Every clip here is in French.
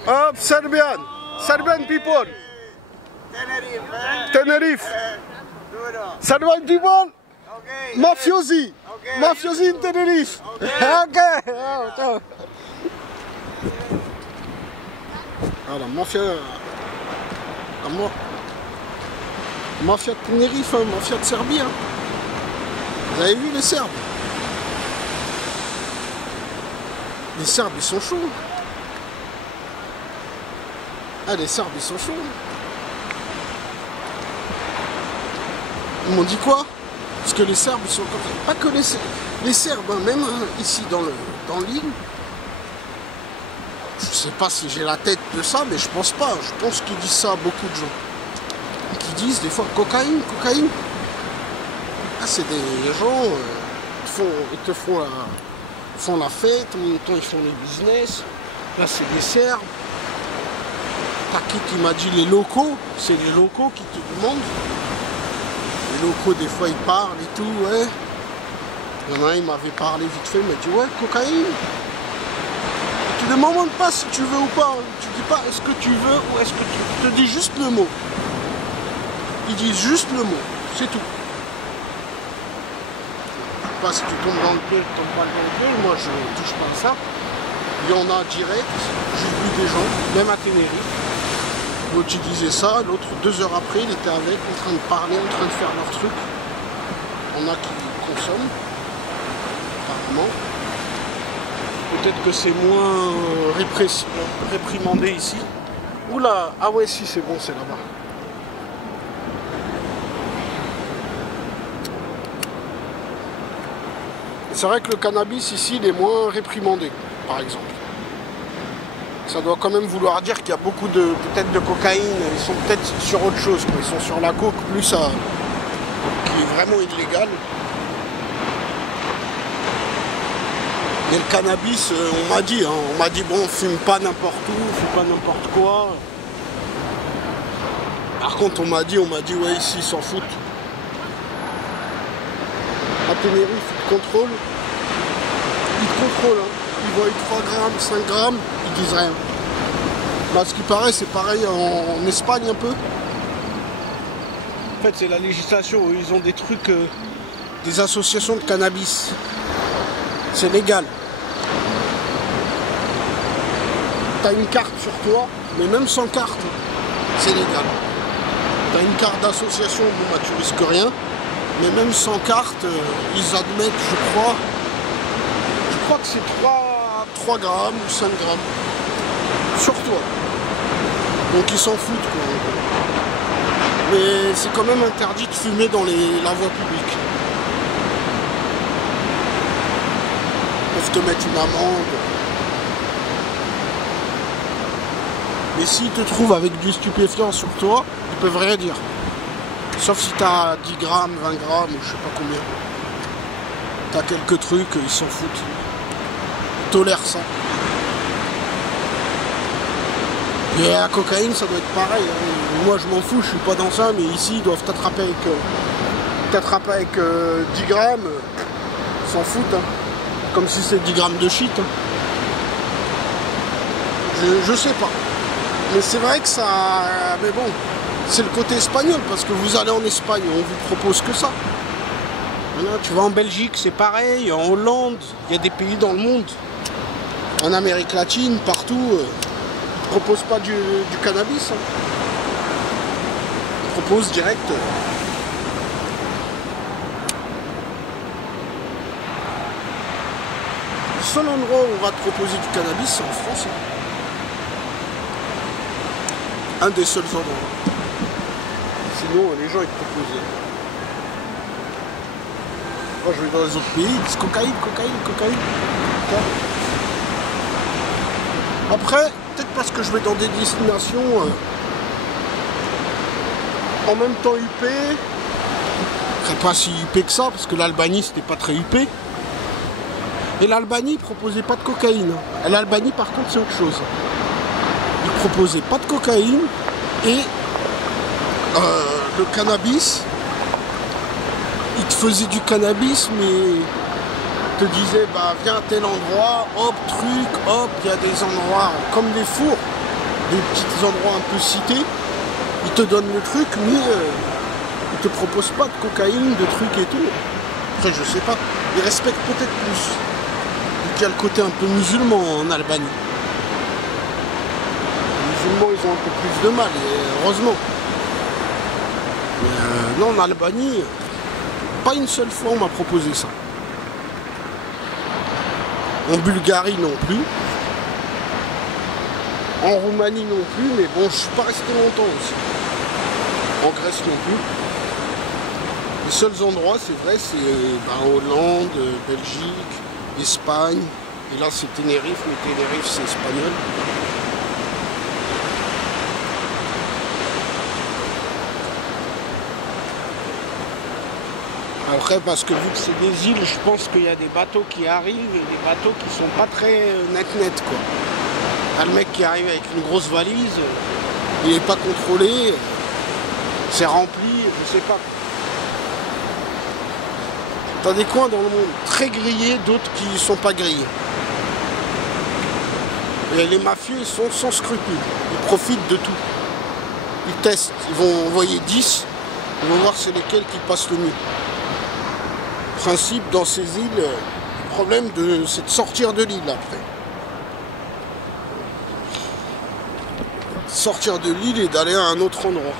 Of Serbian people. Tenerife. Serbian people. Okay. Mafiosi. Okay. Mafiosi in Tenerife. Okay. Ok. Oh, ciao. Ah, la mafia. Mafia de Tenerife, hein, mafia de Serbie. Hein. Vous avez vu les Serbes? Les Serbes, ils sont chauds. Ah, les Serbes, ils sont chauds. Ils m'ont dit quoi? Parce que les Serbes, ils sont comme ça. Pas que les Serbes, hein, même ici dans l'île. Je sais pas si j'ai la tête de ça, mais je pense pas. Je pense qu'ils disent ça à beaucoup de gens. Qui disent des fois cocaïne. Ah, c'est des gens, ils te font la fête, en même temps ils font les business. Là, c'est des Serbes. Qui m'a dit les locaux, c'est les locaux qui te demandent. Les locaux, des fois, ils parlent et tout, ouais. Il y en a un, il m'avait parlé vite fait, il m'a dit, ouais, cocaïne. Tu ne demandes pas si tu veux ou pas. Tu dis pas est-ce que tu veux ou est-ce que tu te dis juste le mot. Ils disent juste le mot, c'est tout. Je sais pas si tu tombes dans le pied, tu tombes pas dans le pied. Moi, je ne touche pas à ça. Il y en a direct, j'ai vu des gens, même à Tenerife. L'autre il disait ça, l'autre 2 heures après il était avec, en train de parler, en train de faire leur truc. On a qui consomment, apparemment. Peut-être que c'est moins réprimandé ici. Oula, ah ouais si c'est bon, c'est là-bas. C'est vrai que le cannabis ici il est moins réprimandé, par exemple. Ça doit quand même vouloir dire qu'il y a beaucoup peut-être de cocaïne, ils sont peut-être sur autre chose, quoi. Ils sont sur la coke, plus ça, qui est vraiment illégal. Mais le cannabis, on m'a dit bon, fume pas n'importe où, fume pas n'importe quoi. Par contre, on m'a dit ouais, ici ils s'en foutent. À Tenerife, ils te contrôlent. Hein. Ils voient 3 grammes, 5 grammes, ils disent rien. Bah, ce qui paraît, c'est pareil en Espagne un peu. En fait, c'est la législation. Ils ont des trucs, des associations de cannabis. C'est légal. T'as une carte sur toi, mais même sans carte, c'est légal. T'as une carte d'association, bon bah tu risques rien. Mais même sans carte, ils admettent, je crois que c'est 3 grammes ou 5 grammes sur toi. Donc ils s'en foutent quoi. Mais c'est quand même interdit de fumer dans la voie publique. Ils peuvent te mettre une amende. Mais s'ils te trouvent avec du stupéfiant sur toi, ils peuvent rien dire. Sauf si t'as 10 grammes, 20 grammes ou je sais pas combien. T'as quelques trucs, ils s'en foutent. Tolère ça. Et la cocaïne, ça doit être pareil. Hein. Moi, je m'en fous, je suis pas dans ça, mais ici, ils doivent t'attraper avec 10 grammes. Ils s'en foutent. Hein. Comme si c'est 10 grammes de shit. Hein. Je sais pas. Mais c'est vrai que ça... Mais bon, c'est le côté espagnol, parce que vous allez en Espagne, on vous propose que ça. Voilà, tu vas en Belgique, c'est pareil. En Hollande, il y a des pays dans le monde. En Amérique latine, partout, ils ne proposent pas du cannabis. Hein. Ils proposent direct. Le seul endroit où on va te proposer du cannabis, c'est en France. Hein. Un des seuls endroits. Sinon, les gens ils te proposent. Moi, je vais dans les autres pays, ils disent cocaïne. Après, peut-être parce que je vais dans des destinations en même temps UP. Je serais pas si UP que ça, parce que l'Albanie c'était pas très UP. Et l'Albanie proposait pas de cocaïne. Et l'Albanie par contre c'est autre chose. Ils proposaient pas de cocaïne et le cannabis. Ils te faisaient du cannabis mais te disait bah viens à tel endroit, hop, truc, hop, il y a des endroits comme des fours. des petits endroits un peu cités, ils te donnent le truc, mais ils te proposent pas de cocaïne, de trucs et tout. Après, je sais pas. Ils respectent peut-être plus. Vu qu'il y a le côté un peu musulman en Albanie. Les musulmans, ils ont un peu plus de mal, et heureusement. Mais non, en Albanie, pas une seule fois on m'a proposé ça. En Bulgarie non plus. En Roumanie non plus, mais bon, je suis pas resté longtemps aussi. En Grèce non plus. Les seuls endroits, c'est vrai, c'est Hollande, Belgique, Espagne. Et là, c'est Tenerife, mais Tenerife, c'est espagnol. Après, parce que vu que c'est des îles, je pense qu'il y a des bateaux qui arrivent et des bateaux qui sont pas très net quoi. T'as le mec qui arrive avec une grosse valise, il n'est pas contrôlé, c'est rempli, je sais pas. T'as des coins dans le monde très grillés, d'autres qui sont pas grillés. Et les mafieux, ils sont sans scrupules, ils profitent de tout. Ils testent, ils vont envoyer 10, ils vont voir c'est lesquels qui passent le mieux. Le principe dans ces îles, le problème c'est de sortir de l'île après. Sortir de l'île et d'aller à un autre endroit.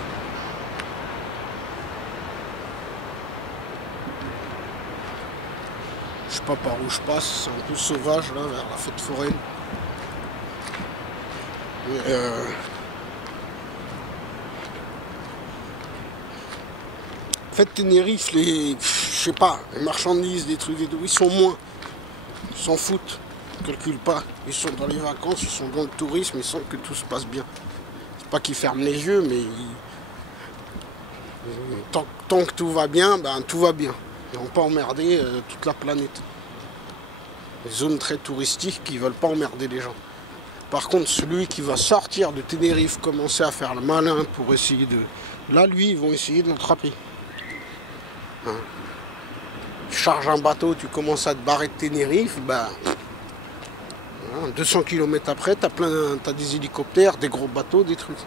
Je sais pas par où je passe, c'est un peu sauvage là, vers la fête foraine. Mais, en fait, Tenerife, je sais pas, les marchandises, des trucs et tout, ils sont moins. Ils s'en foutent, ils calculent pas. Ils sont dans les vacances, ils sont dans le tourisme, ils sentent que tout se passe bien. C'est pas qu'ils ferment les yeux, mais tant que tout va bien, ben tout va bien. Ils vont pas emmerder toute la planète. Les zones très touristiques qui veulent pas emmerder les gens. Par contre, celui qui va sortir de Tenerife, commencer à faire le malin pour essayer de... Là, lui, ils vont essayer de l'attraper. Hein. Tu charges un bateau, tu commences à te barrer de Tenerife, ben... 200 km après, t'as des hélicoptères, des gros bateaux, des trucs.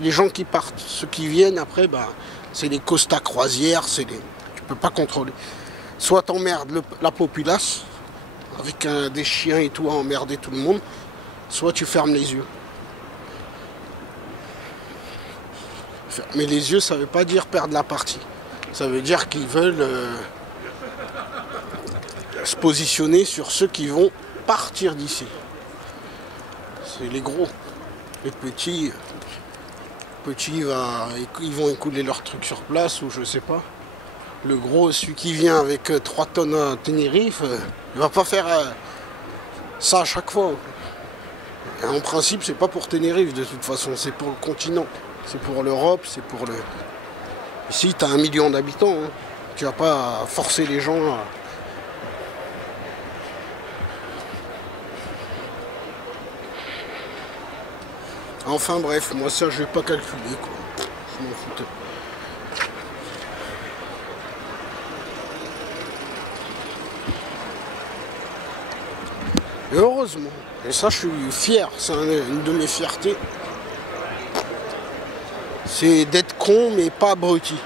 Les gens qui partent, ceux qui viennent après, ben, c'est les Costa croisières, tu peux pas contrôler. Soit t'emmerdes la populace, avec des chiens et tout à emmerder tout le monde, soit tu fermes les yeux. Fermer les yeux, ça veut pas dire perdre la partie. Ça veut dire qu'ils veulent se positionner sur ceux qui vont partir d'ici. C'est les gros. Les petits, ils vont écouler leurs trucs sur place ou je sais pas. Le gros, celui qui vient avec 3 tonnes à Tenerife, il va pas faire ça à chaque fois. Et en principe, c'est pas pour Tenerife de toute façon, c'est pour le continent. C'est pour l'Europe, c'est pour le... Ici, tu as 1 million d'habitants. Hein. Tu vas pas forcer les gens à... Enfin bref, moi ça je vais pas calculer quoi. Je m'en foutais. Et heureusement, et ça je suis fier, c'est une de mes fiertés. C'est d'être con mais pas abruti.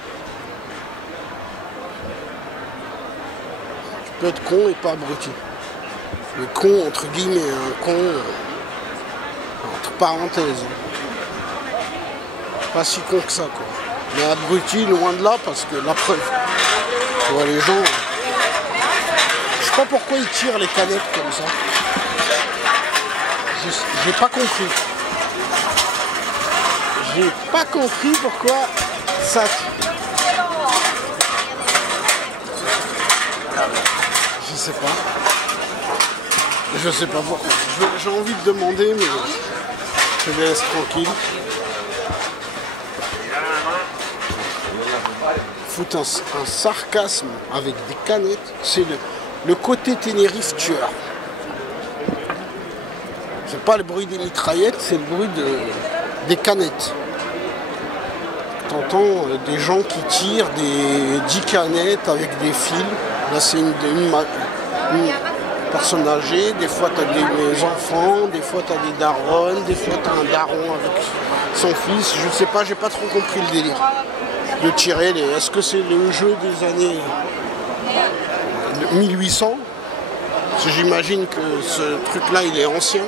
Tu peux être con et pas abruti. Le con entre guillemets, un con... entre parenthèses. Pas si con que ça quoi. Mais abruti loin de là parce que la preuve. Tu vois les gens. Je sais pas pourquoi ils tirent les canettes comme ça. J'ai pas compris. J'ai pas compris pourquoi ça tire. Je sais pas. Je sais pas pourquoi. J'ai envie de demander mais je les laisse tranquille. Foutre un sarcasme avec des canettes, c'est le côté Tenerife tueur. C'est pas le bruit des mitraillettes, c'est le bruit des canettes. T'entends des gens qui tirent des 10 canettes avec des fils. Là c'est personnes âgées, des fois tu as des enfants, des fois tu as des darons, des fois tu as un daron avec son fils. Je sais pas, j'ai pas trop compris le délire. De tirer les... Est-ce que c'est le jeu des années 1800? Parce que j'imagine que ce truc-là, il est ancien.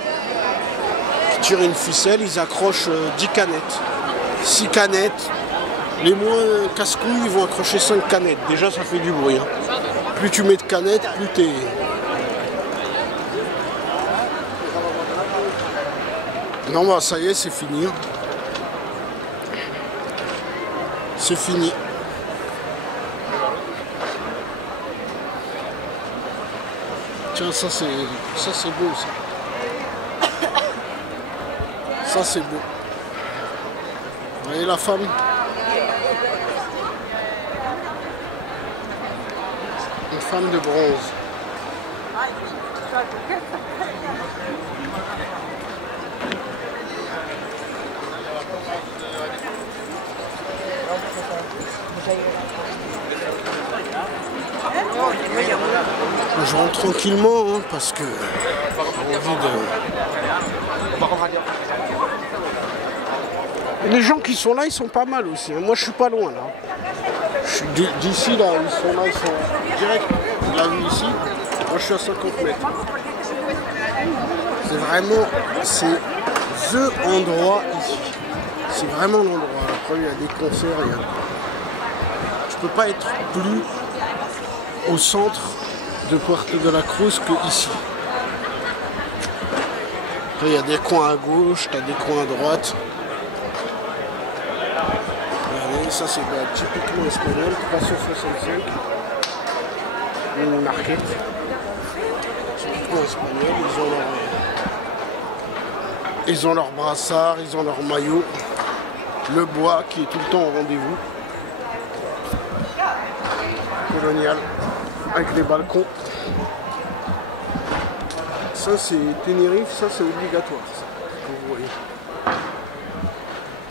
Ils tirent une ficelle, ils accrochent 10 canettes. 6 canettes. Les moins casse-couilles, ils vont accrocher 5 canettes. Déjà, ça fait du bruit. Hein. Plus tu mets de canettes, plus t'es... Non, bah ça y est, c'est fini. C'est fini. Tiens, ça c'est beau ça. Ça c'est beau. Vous voyez la femme? Une femme de bronze. Je rentre tranquillement hein, parce que j'ai envie de... Les gens qui sont là, ils sont pas mal aussi. Hein. Moi, je suis pas loin là. Je suis d'ici là, ils sont là, ils sont direct. Là, ici, moi, je suis à 50 mètres. C'est vraiment, c'est the endroit ici. C'est vraiment l'endroit. Après, il y a des concerts. Tu peux pas être plus au centre de Puerto de la Cruz que ici. Après, il y a des coins à gauche, tu as des coins à droite. Regardez, ça c'est typiquement espagnol, 365. Une marquette. Typiquement espagnol, ils ont leur brassard, ils ont leur maillot. Le bois qui est tout le temps au rendez-vous. Colonial. Avec les balcons. Ça c'est Tenerife, ça c'est obligatoire, ça, comme vous voyez.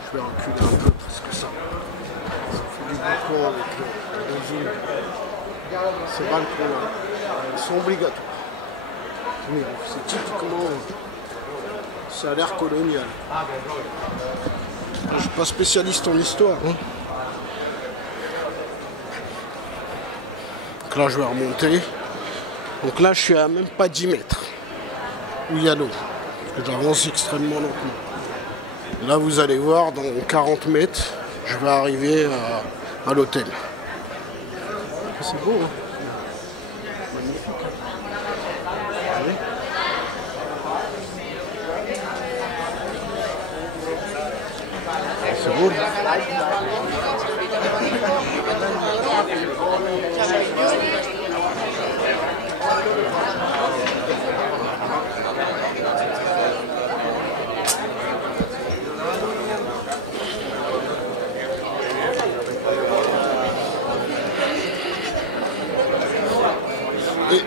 Je vais reculer un peu parce que ça fait du balcon avec les îles. Ces balcons-là, ils sont obligatoires. Tenerife, c'est typiquement, ça a l'air colonial. Je ne suis pas spécialiste en histoire. Hein. Donc là je vais remonter. Donc là je suis à même pas 10 mètres où il y a l'eau. J'avance extrêmement lentement. Là vous allez voir dans 40 mètres je vais arriver à l'hôtel. C'est beau hein. Magnifique. C'est beau.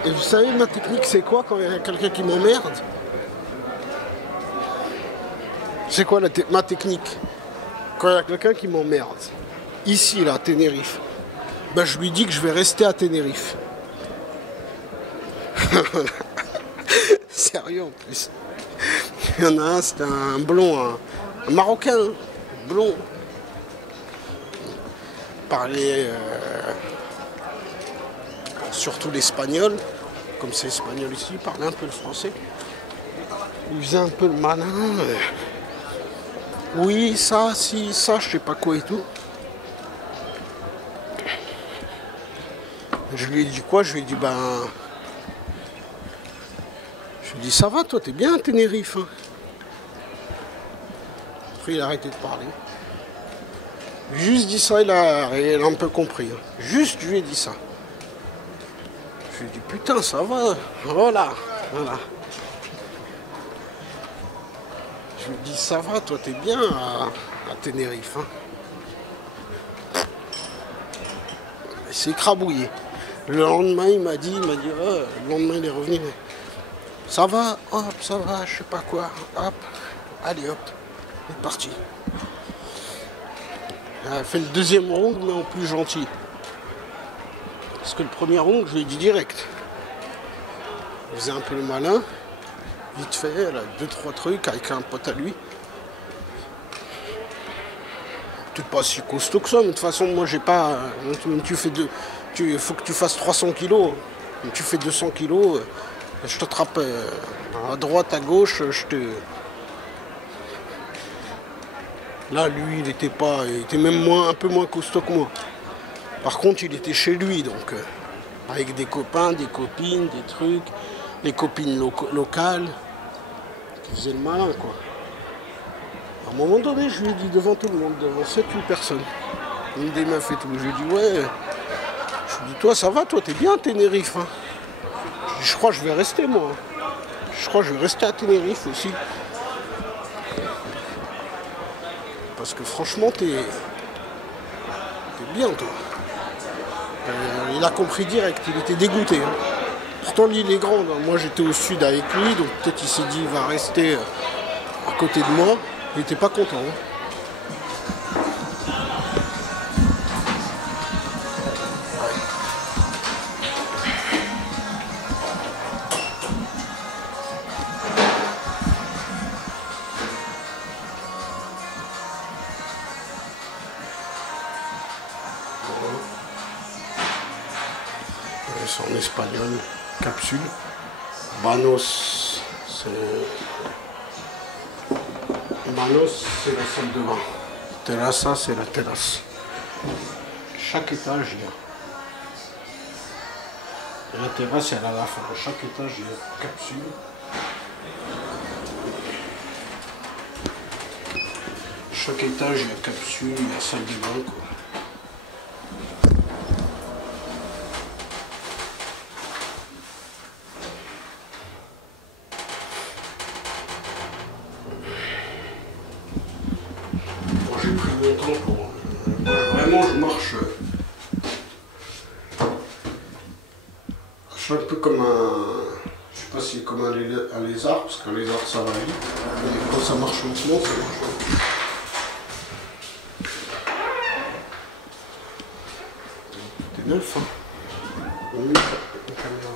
Et vous savez ma technique c'est quoi quand il y a quelqu'un qui m'emmerde? C'est quoi ma technique? Quand il y a quelqu'un qui m'emmerde, ici là, à Tenerife, ben, je lui dis que je vais rester à Tenerife. Sérieux en plus. Il y en a un, c'était un blond, un Marocain, hein, blond. Parlait surtout l'espagnol, comme c'est espagnol ici, il parlait un peu le français. Il faisait un peu le malin. Oui, ça, si, ça, je sais pas quoi et tout. Je lui ai dit quoi? Je lui ai dit, ben... Je lui ai dit, ça va, toi, t'es bien à Tenerife. Hein. Après, il a arrêté de parler. Juste dit ça, il a un peu compris. Hein. Juste, je lui ai dit ça. Je lui ai dit, putain, ça va. Voilà, voilà. Je lui dis, ça va, toi, t'es bien à Tenerife. Hein. Il s'est écrabouillé. Le lendemain, il m'a dit, le lendemain, il est revenu. Mais, ça va, hop, ça va, je sais pas quoi. Hop, allez, hop, il est parti. Il a fait le deuxième round, mais en plus gentil. Parce que le premier round, je lui ai dit direct. Il faisait un peu le malin. Vite fait, là, 2-3 trucs avec un pote à lui. Peut-être pas si costaud que ça, mais de toute façon, moi j'ai pas. Tu fais deux. Il faut que tu fasses 300 kilos. Tu fais 200 kilos. Je te trappe à droite, à gauche. Là, lui, il était pas. Il était même un peu moins costaud que moi. Par contre, il était chez lui, donc. Avec des copains, des copines, des trucs. Les copines locales. Qui faisaient le malin, quoi. À un moment donné, je lui ai dit devant tout le monde, devant 7-8 personnes, une des meufs et tout, je lui ai dit ouais, je lui ai dit toi ça va, toi t'es bien à Tenerife, hein. Je crois que je vais rester moi, hein. Je crois que je vais rester à Tenerife aussi. Parce que franchement t'es bien toi. Il a compris direct, il était dégoûté, hein. Pourtant l'île est grande, hein. Moi j'étais au sud avec lui, donc peut-être il s'est dit il va rester à côté de moi. Il était pas content, hein. C'est en espagnol, capsule. Banos, c'est la salle de bain. Terraza, c'est la terrasse. Chaque étage, il y a. Et la terrasse, elle est à la fin. À chaque étage, il y a une capsule. Chaque étage, il y a capsule, il y a salle de bain, quoi. J'ai pris mon temps pour. Vraiment, je marche. Je suis un peu comme un. Je sais pas si c'est comme un lézard, parce qu'un lézard ça va vite. Mais quand ça marche lentement, ça marche lentement. T'es neuf, hein. Oui, la caméra.